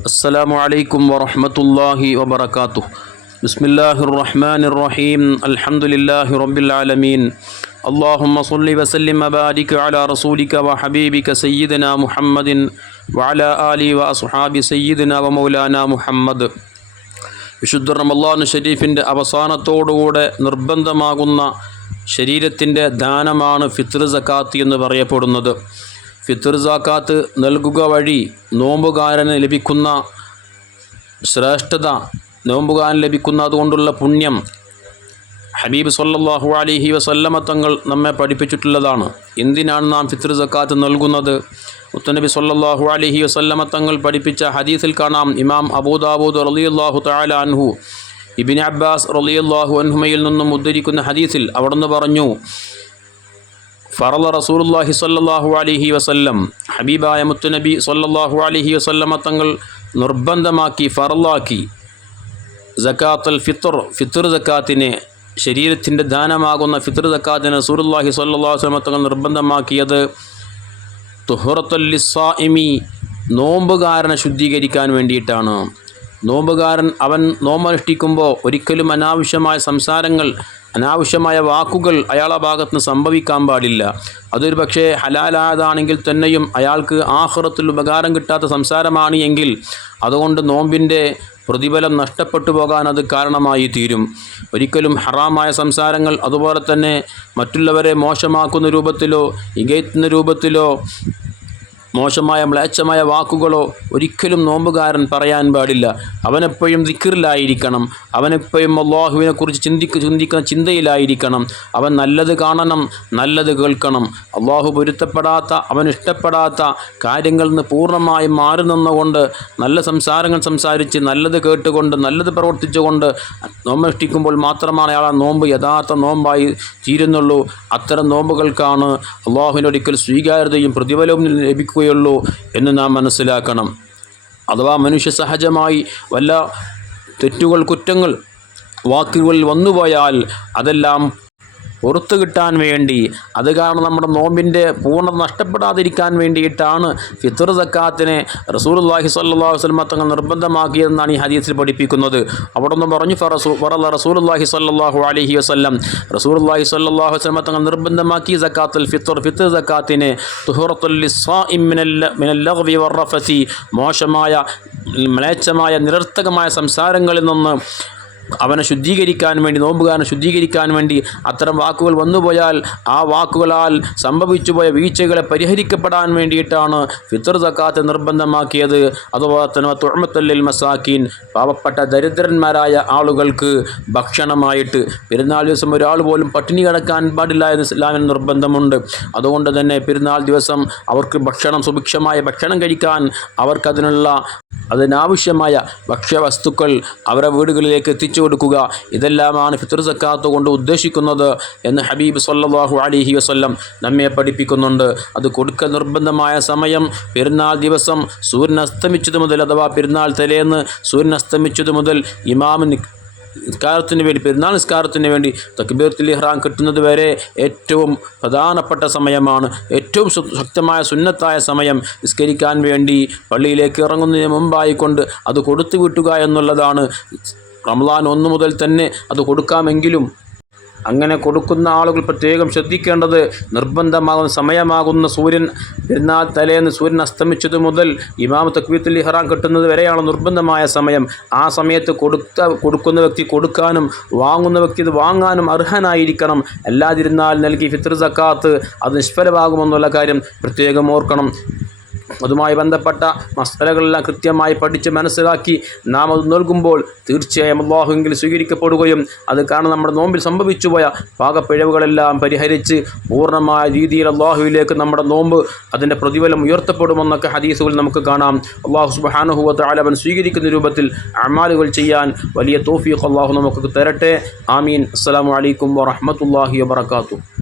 السلام عليكم ورحمة الله وبركاته بسم الله الرحمن الرحيم الحمد لله رب العالمين اللهم صل وسلم وبارك على رسولك وحبيبك سيدنا محمد وعلى آله وأصحاب سيدنا ومولانا محمد വിശുദ്ധ റമല്ലാൻ ഷരീഫിൻ്റെ അവസാനത്തോടുകൂടെ നിർബന്ധമാകുന്ന ശരീരത്തിൻ്റെ ദാനമാണ് ഫിത്ർ സക്കാത്ത് എന്ന് പറയപ്പെടുന്നത് ഫിത്ർ സക്കാത്ത് നൽകുക വഴി നോമ്പുകാരന് ലഭിക്കുന്ന ശ്രേഷ്ഠത നോമ്പുകാരൻ ലഭിക്കുന്ന അതുകൊണ്ടുള്ള പുണ്യം ഹബീബ് സല്ലാഹു അലിഹി വസല്ലമ തങ്ങൾ നമ്മെ പഠിപ്പിച്ചിട്ടുള്ളതാണ്. എന്തിനാണ് നാം ഫിത്ർ സക്കാത്ത് നൽകുന്നത്? മുത്തനബി സല്ലാഹു അലിഹി വസല്ലമ തങ്ങൾ പഠിപ്പിച്ച ഹദീസിൽ കാണാം. ഇമാം അബൂദാബൂദ് റളിയല്ലാഹു തആല അൻഹു ഇബിൻ അബ്ബാസ് റളിയല്ലാഹു അൻഹുമയിൽ നിന്നും ഉദ്ധരിക്കുന്ന ഹദീസിൽ അവിടുന്ന് പറഞ്ഞു ഫറല റസൂലുള്ളാഹി സ്വല്ലല്ലാഹു അലൈഹി വസല്ലം. ഹബീബായ മുത്തുനബി സ്വല്ലല്ലാഹു അലൈഹി വസല്ലമ തങ്ങൾ നിർബന്ധമാക്കി ഫറലാക്കി സക്കാത്തുൽ ഫിത്തർ ഫിത്തർ സക്കാത്തിനെ ശരീരത്തിന്റെ ദാനമാകുന്ന ഫിത്തർ സക്കാത്തിനെ റസൂലുള്ളാഹി സ്വല്ലല്ലാഹു അലൈഹി വസല്ലമ തങ്ങൾ നിർബന്ധമാക്കിയത് തുഹറത്തുല്ലിസ്സായിമി നോമ്പുകാരനെ ശുദ്ധീകരിക്കാൻ വേണ്ടിയിട്ടാണ്. നോമ്പുകാരൻ അവൻ നോമ്പനുഷ്ഠിക്കുമ്പോൾ ഒരിക്കലും അനാവശ്യമായ സംസാരങ്ങൾ അനാവശ്യമായ വാക്കുകൾ അയാളെ ഭാഗത്ത് നിന്ന് സംഭവിക്കാൻ പാടില്ല. അതൊരു പക്ഷേ ഹലാലായതാണെങ്കിൽ തന്നെയും അയാൾക്ക് ആഹ്റത്തിൽ ഉപകാരം കിട്ടാത്ത സംസാരമാണ് എങ്കിൽ അതുകൊണ്ട് നോമ്പിന്റെ പ്രതിഫലം നഷ്ടപ്പെട്ടു പോകാൻ അത് കാരണമായി തീരും. ഒരിക്കലും ഹറാമായ സംസാരങ്ങൾ അതുപോലെ തന്നെ മറ്റുള്ളവരെ മോശമാക്കുന്ന രൂപത്തിലോ ഇകയത്തുന്ന രൂപത്തിലോ മോശമായ മ്ലേച്ഛമായ വാക്കുകളോ ഒരിക്കലും നോമ്പുകാരൻ പറയാൻ പാടില്ല. അവനെപ്പോഴും ദിക്കറിലായിരിക്കണം അവനെപ്പോഴും അള്ളാഹുവിനെക്കുറിച്ച് ചിന്തിക്ക് ചിന്തിക്കുന്ന ചിന്തയിലായിരിക്കണം. അവൻ നല്ലത് കാണണം നല്ലത് കേൾക്കണം. അള്ളാഹു പൊരുത്തപ്പെടാത്ത അവൻ ഇഷ്ടപ്പെടാത്ത കാര്യങ്ങളിൽ നിന്ന് പൂർണമായും മാറി നിന്നുകൊണ്ട് നല്ല സംസാരങ്ങൾ സംസാരിച്ച് നല്ലത് കേട്ടുകൊണ്ട് നല്ലത് പ്രവർത്തിച്ചുകൊണ്ട് നോമ്പനുഷ്ഠിക്കുമ്പോൾ മാത്രമാണ് അയാൾ ആ നോമ്പ് യഥാർത്ഥ നോമ്പായി തീരുന്നുള്ളൂ. അത്തരം നോമ്പുകൾക്കാണ് അള്ളാഹുവിനൊരിക്കൽ സ്വീകാര്യതയും പ്രതിഫലവും ലഭിക്കുകയുള്ളൂ എന്ന് നാം മനസ്സിലാക്കണം. അഥവാ മനുഷ്യ സഹജമായി വല്ല തെറ്റുകൾ കുറ്റങ്ങൾ വാക്കുകളിൽ വന്നുപോയാൽ അതെല്ലാം പുറത്തു കിട്ടാൻ വേണ്ടി അത് കാരണം നമ്മുടെ നോമ്പിന്റെ പൂർണത നഷ്ടപ്പെടാതിരിക്കാൻ വേണ്ടിയിട്ടാണ് ഫിത്തർ സക്കാത്തിനെ റസൂലുള്ളാഹി അള്ളാഹി അലൈഹി വസ്ലമ തങ്ങൾ നിർബന്ധമാക്കിയതെന്നാണ് ഈ ഹദീസിൽ പഠിപ്പിക്കുന്നത്. അവിടെ നിന്ന് പറഞ്ഞു റസൂർ അള്ളാഹി സ്വല്ലല്ലാഹു അലൈഹി വസല്ലം. റസൂലുള്ളാഹി സ്വല്ലല്ലാഹു അലൈഹി വസല്ലം തങ്ങൾ നിർബന്ധമാക്കി സക്കാത്തുൽ ഫിത്തർ ഫിത്തർ സക്കാത്തിനെ മോശമായ മ്ലേച്ഛമായ നിരർത്ഥകമായ സംസാരങ്ങളിൽ നിന്ന് അവനെ ശുദ്ധീകരിക്കാൻ വേണ്ടി നോമ്പുകാരനെ ശുദ്ധീകരിക്കാൻ വേണ്ടി അത്തരം വാക്കുകൾ വന്നുപോയാൽ ആ വാക്കുകളാൽ സംഭവിച്ചു പോയ വീഴ്ചകളെ പരിഹരിക്കപ്പെടാൻ വേണ്ടിയിട്ടാണ് ഫിത്തർ സക്കാത്ത് നിർബന്ധമാക്കിയത്. അതുപോലെ തന്നെ തുഴമത്തല്ലിൽ മസാക്കീൻ പാവപ്പെട്ട ദരിദ്രന്മാരായ ആളുകൾക്ക് ഭക്ഷണമായിട്ട്. പെരുന്നാൾ ദിവസം ഒരാൾ പോലും പട്ടിണി കിടക്കാൻ പാടില്ല എന്ന് ഇസ്ലാമിന് നിർബന്ധമുണ്ട്. അതുകൊണ്ട് തന്നെ പെരുന്നാൾ ദിവസം അവർക്ക് ഭക്ഷണം സുഭിക്ഷമായ ഭക്ഷണം കഴിക്കാൻ അവർക്കതിനുള്ള അതിനാവശ്യമായ ഭക്ഷ്യവസ്തുക്കൾ അവരുടെ വീടുകളിലേക്ക് എത്തിച്ചു കൊടുക്കുക. ഇതെല്ലാമാണ് ഫിത്തർ സക്കാത്ത് കൊണ്ട് ഉദ്ദേശിക്കുന്നത് എന്ന് ഹബീബ് സല്ലാഹു അലിഹി വസ്ല്ലം നമ്മെ പഠിപ്പിക്കുന്നുണ്ട്. അത് കൊടുക്ക നിർബന്ധമായ സമയം പെരുന്നാൾ ദിവസം സൂര്യൻ അസ്തമിച്ചത് മുതൽ അഥവാ പെരുന്നാൾ തലേന്ന് സൂര്യൻ അസ്തമിച്ചത് മുതൽ ഇമാമിന് നിസ്കാരത്തിന് വേണ്ടി പെരുന്നാൾ നിസ്കാരത്തിന് വേണ്ടി തക്ബീർത്തിൽ ഇഹ്റാം കിട്ടുന്നത് വരെ ഏറ്റവും പ്രധാനപ്പെട്ട സമയമാണ്. ഏറ്റവും ശക്തമായ സുന്നത്തായ സമയം നിസ്കരിക്കാൻ വേണ്ടി പള്ളിയിലേക്ക് ഇറങ്ങുന്നതിന് മുമ്പായിക്കൊണ്ട് അത് കൊടുത്തു വിട്ടുക എന്നുള്ളതാണ്. റമദാൻ ഒന്ന് മുതൽ തന്നെ അത് കൊടുക്കാമെങ്കിലും അങ്ങനെ കൊടുക്കുന്ന ആളുകൾ പ്രത്യേകം ശ്രദ്ധിക്കേണ്ടത് നിർബന്ധമാകുന്ന സമയമാകുന്ന സൂര്യൻ പെരുന്നാൾ തലേന്ന് സൂര്യൻ അസ്തമിച്ചത് മുതൽ ഇമാം തക്വീത്തുൽ ഇഹ്റാം കിട്ടുന്നത് വരെയാണ് നിർബന്ധമായ സമയം. ആ സമയത്ത് കൊടുത്ത കൊടുക്കുന്ന വ്യക്തി കൊടുക്കാനും വാങ്ങുന്ന വ്യക്തി ഇത് വാങ്ങാനും അർഹനായിരിക്കണം. അല്ലാതിരുന്നാൽ നൽകി ഫിത്ർ സക്കാത്ത് അത് നിഷ്ഫലമാകുമെന്നുള്ള കാര്യം പ്രത്യേകം ഓർക്കണം. അതുമായി ബന്ധപ്പെട്ട മസലകളെല്ലാം കൃത്യമായി പഠിച്ച് മനസ്സിലാക്കി നാം അത് നൽകുമ്പോൾ തീർച്ചയായും അള്ളാഹുവിൽ സ്വീകരിക്കപ്പെടുകയും അത് കാരണം നമ്മുടെ നോമ്പിൽ സംഭവിച്ചു പോയ പാകപ്പിഴവുകളെല്ലാം പരിഹരിച്ച് പൂർണമായ രീതിയിൽ അള്ളാഹുവിലേക്ക് നമ്മുടെ നോമ്പ് അതിന്റെ പ്രതിഫലം ഉയർത്തപ്പെടുമെന്നൊക്കെ ഹദീസുകൾ നമുക്ക് കാണാം. അള്ളാഹു സുബാനുഹുവത്ത് ആലവൻ സ്വീകരിക്കുന്ന രൂപത്തിൽ അമാലുകൾ ചെയ്യാൻ വലിയ തോഫിയൊക്കെ അള്ളാഹു നമുക്ക് തരട്ടെ. ആമീൻ. അസ്സാം വലൈക്കും വാഹമത്തല്ലാഹി വബറകാതുഹു.